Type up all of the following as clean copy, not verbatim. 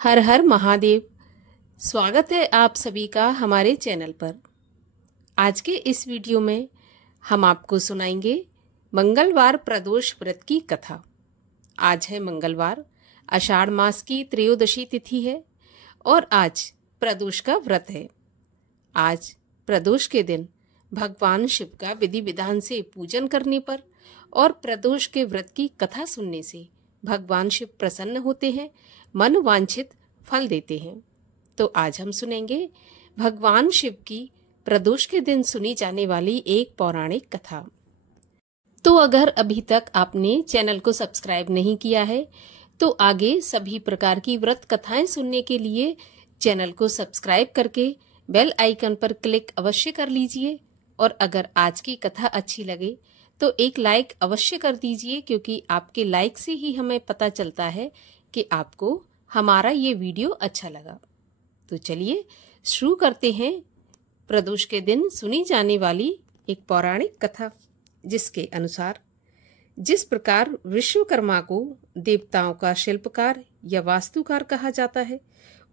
हर हर महादेव। स्वागत है आप सभी का हमारे चैनल पर। आज के इस वीडियो में हम आपको सुनाएंगे मंगलवार प्रदोष व्रत की कथा। आज है मंगलवार, आषाढ़ मास की त्रयोदशी तिथि है और आज प्रदोष का व्रत है। आज प्रदोष के दिन भगवान शिव का विधि विधान से पूजन करने पर और प्रदोष के व्रत की कथा सुनने से भगवान शिव प्रसन्न होते हैं, मन वांछित फल देते हैं। तो आज हम सुनेंगे भगवान शिव की प्रदोष के दिन सुनी जाने वाली एक पौराणिक कथा। तो अगर अभी तक आपने चैनल को सब्सक्राइब नहीं किया है तो आगे सभी प्रकार की व्रत कथाएं सुनने के लिए चैनल को सब्सक्राइब करके बेल आइकन पर क्लिक अवश्य कर लीजिए। और अगर आज की कथा अच्छी लगे तो एक लाइक अवश्य कर दीजिए, क्योंकि आपके लाइक से ही हमें पता चलता है कि आपको हमारा ये वीडियो अच्छा लगा। तो चलिए शुरू करते हैं प्रदोष के दिन सुनी जाने वाली एक पौराणिक कथा, जिसके अनुसार जिस प्रकार विश्वकर्मा को देवताओं का शिल्पकार या वास्तुकार कहा जाता है,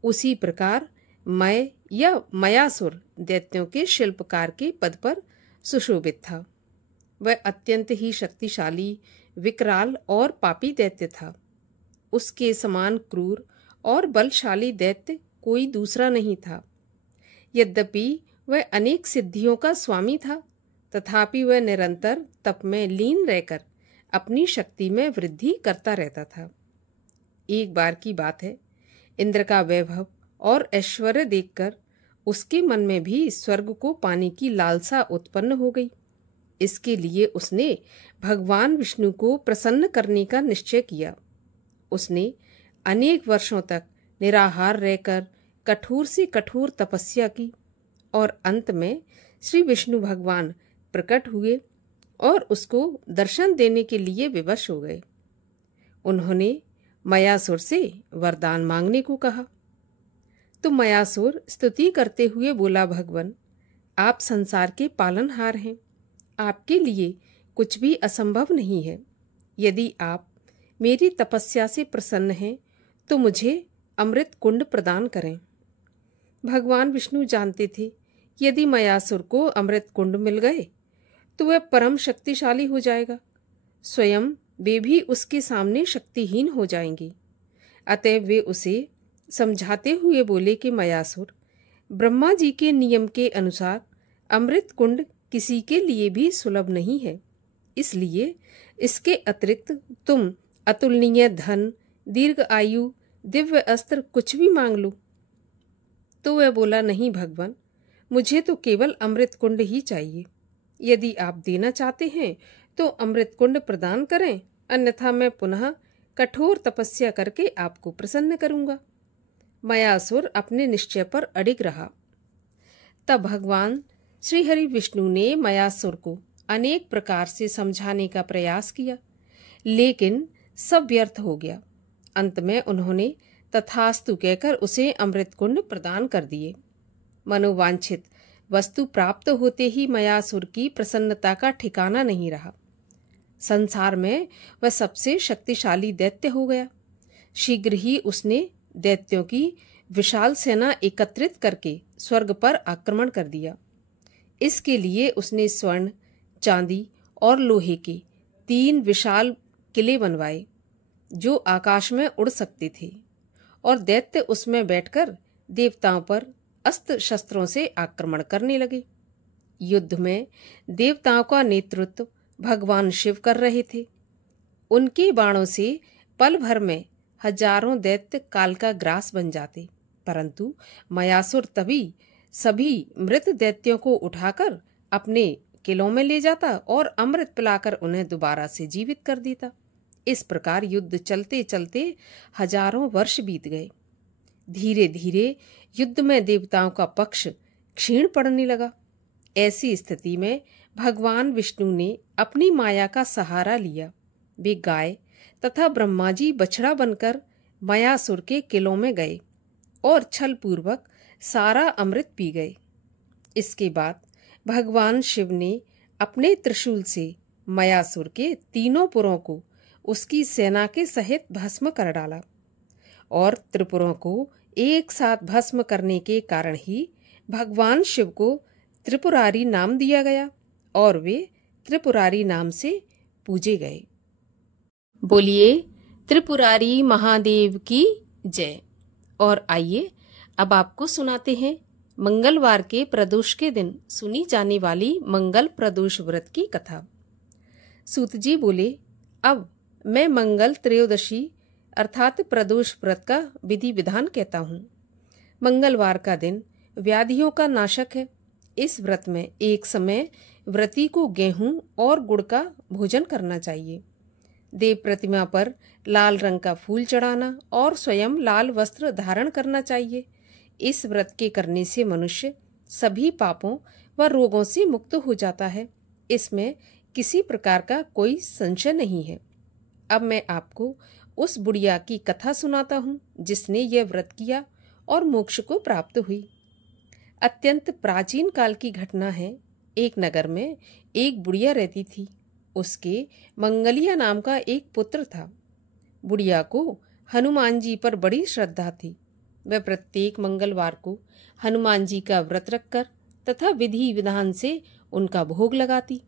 उसी प्रकार मय या मयासुर दैत्यों के शिल्पकार के पद पर सुशोभित था। वह अत्यंत ही शक्तिशाली, विकराल और पापी दैत्य था। उसके समान क्रूर और बलशाली दैत्य कोई दूसरा नहीं था। यद्यपि वह अनेक सिद्धियों का स्वामी था, तथापि वह निरंतर तप में लीन रहकर अपनी शक्ति में वृद्धि करता रहता था। एक बार की बात है, इंद्र का वैभव और ऐश्वर्य देखकर उसके मन में भी स्वर्ग को पाने की लालसा उत्पन्न हो गई। इसके लिए उसने भगवान विष्णु को प्रसन्न करने का निश्चय किया। उसने अनेक वर्षों तक निराहार रहकर कठोर से कठोर तपस्या की और अंत में श्री विष्णु भगवान प्रकट हुए और उसको दर्शन देने के लिए विवश हो गए। उन्होंने मयासुर से वरदान मांगने को कहा। तो मयासुर स्तुति करते हुए बोला, भगवान, आप संसार के पालनहार हैं, आपके लिए कुछ भी असंभव नहीं है। यदि आप मेरी तपस्या से प्रसन्न हैं तो मुझे अमृत कुंड प्रदान करें। भगवान विष्णु जानते थे यदि मयासुर को अमृत कुंड मिल गए तो वह परम शक्तिशाली हो जाएगा, स्वयं वे भी उसके सामने शक्तिहीन हो जाएंगे। अतः वे उसे समझाते हुए बोले कि मयासुर, ब्रह्मा जी के नियम के अनुसार अमृत कुंड किसी के लिए भी सुलभ नहीं है, इसलिए इसके अतिरिक्त तुम अतुलनीय धन, दीर्घ आयु, दिव्य अस्त्र कुछ भी मांग लो। तो वह बोला, नहीं भगवान, मुझे तो केवल अमृत कुंड ही चाहिए। यदि आप देना चाहते हैं तो अमृत कुंड प्रदान करें, अन्यथा मैं पुनः कठोर तपस्या करके आपको प्रसन्न करूंगा। मयासुर अपने निश्चय पर अडिग रहा। तब भगवान श्री हरि विष्णु ने मयासुर को अनेक प्रकार से समझाने का प्रयास किया, लेकिन सब व्यर्थ हो गया। अंत में उन्होंने तथास्तु कहकर उसे अमृत कुंड प्रदान कर दिए। मनोवांछित वस्तु प्राप्त होते ही मयासुर की प्रसन्नता का ठिकाना नहीं रहा। संसार में वह सबसे शक्तिशाली दैत्य हो गया। शीघ्र ही उसने दैत्यों की विशाल सेना एकत्रित करके स्वर्ग पर आक्रमण कर दिया। इसके लिए उसने स्वर्ण, चांदी और लोहे के 3 विशाल किले बनवाए जो आकाश में उड़ सकते थे, और दैत्य उसमें बैठकर देवताओं पर अस्त्र शस्त्रों से आक्रमण करने लगे। युद्ध में देवताओं का नेतृत्व भगवान शिव कर रहे थे। उनके बाणों से पल भर में हजारों दैत्य काल का ग्रास बन जाते, परंतु मयासुर तभी सभी मृत दैत्यों को उठाकर अपने किलों में ले जाता और अमृत पिलाकर उन्हें दोबारा से जीवित कर देता। इस प्रकार युद्ध चलते चलते हजारों वर्ष बीत गए। धीरे धीरे युद्ध में देवताओं का पक्ष क्षीण पड़ने लगा। ऐसी स्थिति में भगवान विष्णु ने अपनी माया का सहारा लिया। वे गाय तथा ब्रह्मा जी बछड़ा बनकर मयासुर के किलों में गए और छल पूर्वक सारा अमृत पी गए। इसके बाद भगवान शिव ने अपने त्रिशूल से मयासुर के तीनों पुरों को उसकी सेना के सहित भस्म कर डाला और त्रिपुरों को एक साथ भस्म करने के कारण ही भगवान शिव को त्रिपुरारी नाम दिया गया और वे त्रिपुरारी नाम से पूजे गए। बोलिए त्रिपुरारी महादेव की जय। और आइए अब आपको सुनाते हैं मंगलवार के प्रदोष के दिन सुनी जाने वाली मंगल प्रदोष व्रत की कथा। सूत जी बोले, अब मैं मंगल त्रयोदशी अर्थात प्रदोष व्रत का विधि विधान कहता हूँ। मंगलवार का दिन व्याधियों का नाशक है। इस व्रत में एक समय व्रती को गेहूं और गुड़ का भोजन करना चाहिए। देव प्रतिमा पर लाल रंग का फूल चढ़ाना और स्वयं लाल वस्त्र धारण करना चाहिए। इस व्रत के करने से मनुष्य सभी पापों व रोगों से मुक्त हो जाता है। इसमें किसी प्रकार का कोई संशय नहीं है। अब मैं आपको उस बुढ़िया की कथा सुनाता हूँ जिसने यह व्रत किया और मोक्ष को प्राप्त हुई। अत्यंत प्राचीन काल की घटना है। एक नगर में एक बुढ़िया रहती थी। उसके मंगलिया नाम का एक पुत्र था। बुढ़िया को हनुमान जी पर बड़ी श्रद्धा थी। वह प्रत्येक मंगलवार को हनुमान जी का व्रत रखकर तथा विधि विधान से उनका भोग लगाती।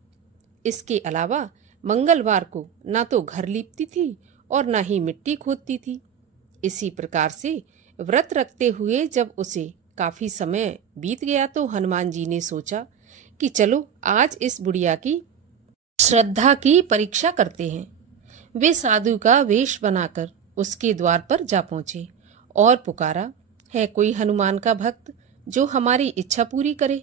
इसके अलावा मंगलवार को ना तो घर लीपती थी और ना ही मिट्टी खोदती थी। इसी प्रकार से व्रत रखते हुए जब उसे काफी समय बीत गया तो हनुमान जी ने सोचा कि चलो आज इस बुढ़िया की श्रद्धा की परीक्षा करते हैं। वे साधु का वेश बनाकर उसके द्वार पर जा पहुंचे और पुकारा, है कोई हनुमान का भक्त जो हमारी इच्छा पूरी करे।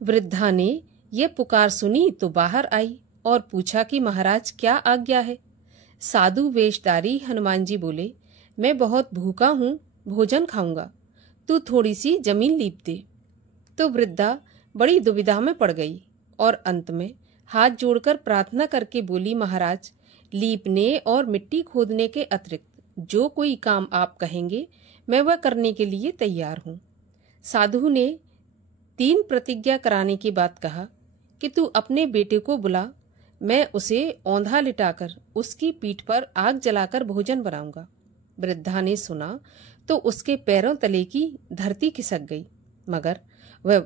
वृद्धा ने यह पुकार सुनी तो बाहर आई और पूछा कि महाराज क्या आज्ञा है। साधु वेशधारी हनुमान जी बोले, मैं बहुत भूखा हूँ, भोजन खाऊंगा, तू थोड़ी सी जमीन लीप दे। तो वृद्धा बड़ी दुविधा में पड़ गई और अंत में हाथ जोड़कर प्रार्थना करके बोली, महाराज लीपने और मिट्टी खोदने के अतिरिक्त जो कोई काम आप कहेंगे मैं वह करने के लिए तैयार हूँ। साधु ने 3 प्रतिज्ञा कराने के बाद कहा कि तू अपने बेटे को बुला, मैं उसे औंधा लिटाकर उसकी पीठ पर आग जलाकर भोजन बनाऊंगा। वृद्धा ने सुना तो उसके पैरों तले की धरती खिसक गई, मगर वह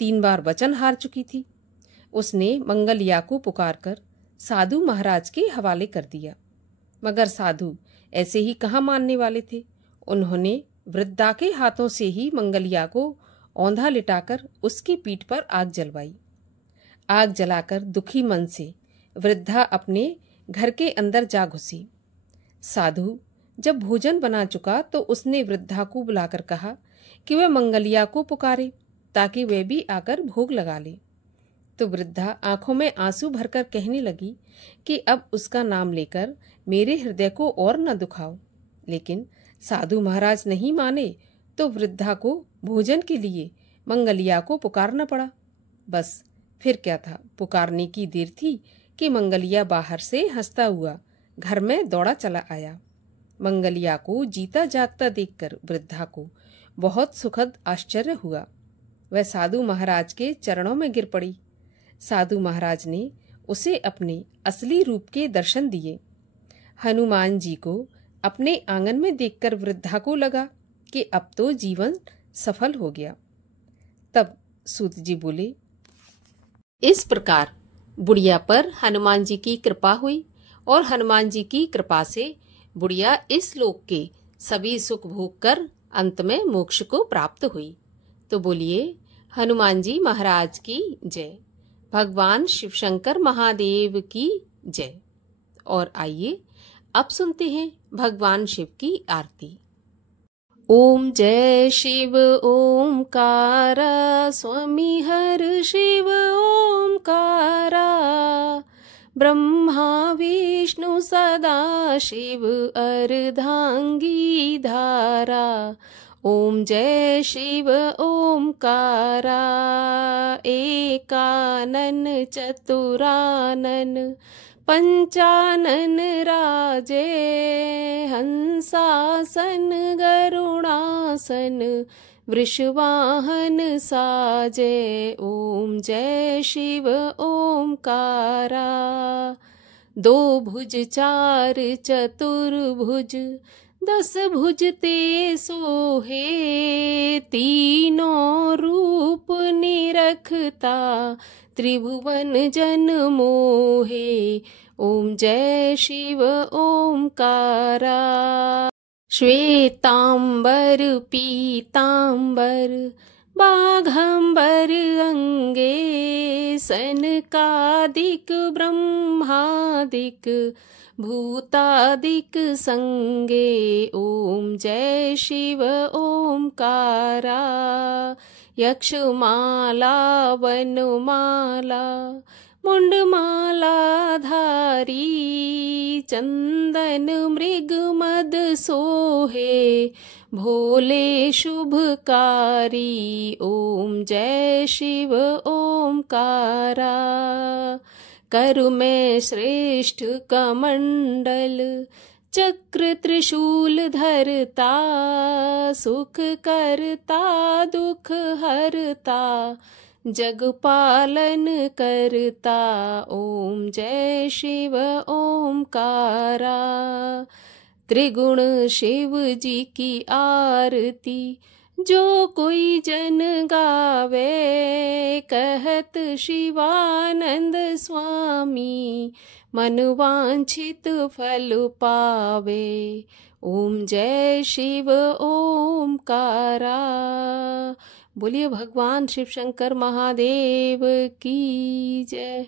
3 बार वचन हार चुकी थी। उसने मंगलिया को पुकारकर साधु महाराज के हवाले कर दिया, मगर साधु ऐसे ही कहाँ मानने वाले थे। उन्होंने वृद्धा के हाथों से ही मंगलिया को औंधा लिटाकर उसकी पीठ पर आग जलवाई। आग जलाकर दुखी मन से वृद्धा अपने घर के अंदर जा घुसी। साधु जब भोजन बना चुका तो उसने वृद्धा को बुलाकर कहा कि वह मंगलिया को पुकारे ताकि वह भी आकर भोग लगा ले। तो वृद्धा आंखों में आंसू भरकर कहने लगी कि अब उसका नाम लेकर मेरे हृदय को और न दुखाओ। लेकिन साधु महाराज नहीं माने तो वृद्धा को भोजन के लिए मंगलिया को पुकारना पड़ा। बस फिर क्या था, पुकारने की देर थी कि मंगलिया बाहर से हंसता हुआ घर में दौड़ा चला आया। मंगलिया को जीता जागता देखकर वृद्धा को बहुत सुखद आश्चर्य हुआ। वह साधु महाराज के चरणों में गिर पड़ी। साधु महाराज ने उसे अपने असली रूप के दर्शन दिए। हनुमान जी को अपने आंगन में देखकर वृद्धा को लगा कि अब तो जीवन सफल हो गया। तब सूत जी बोले, इस प्रकार बुढ़िया पर हनुमान जी की कृपा हुई और हनुमान जी की कृपा से बुढ़िया इस लोक के सभी सुख भोग कर अंत में मोक्ष को प्राप्त हुई। तो बोलिए हनुमान जी महाराज की जय, भगवान शिव शंकर महादेव की जय। और आइए अब सुनते हैं भगवान शिव की आरती। ओम जय शिव ओमकारा, स्वामी हर शिव ओमकारा, ब्रह्मा विष्णु सदा शिव अर्धांगी धारा। ओम जय शिव ओमकारा, एकानन चतुरानन पंचानन राजे, हंसासन गरुणासन वृषवाहन साजे। ओम जय शिव ओमकारा, दो भुज चार चतुर्भुज, दस भुजते सोहे तीनों रूप निरखता त्रिभुवन जन मोहे। ओम जय शिव ओमकारा। श्वेतांबर पीतांबर बाघंबर अंगे सनकादिक ब्रह्मादिक भूतादिक संगे। ओम जय शिव ओमकारा। यक्षमाला वनमाला मुंडमाला धारी चंदन मृग मद सोहे भोले शुभकारी। ओम जय शिव ओमकारा। करु में श्रेष्ठ कमंडल चक्र त्रिशूल धरता सुख करता दुख हरता जग पालन करता। ओम जय शिव ओमकारा। त्रिगुण शिव जी की आरती जो कोई जन गावे कहत शिवानंद स्वामी मन वांछित फल पावे। ओम जय शिव ओमकारा। बोलिए भगवान शिव शंकर महादेव की जय।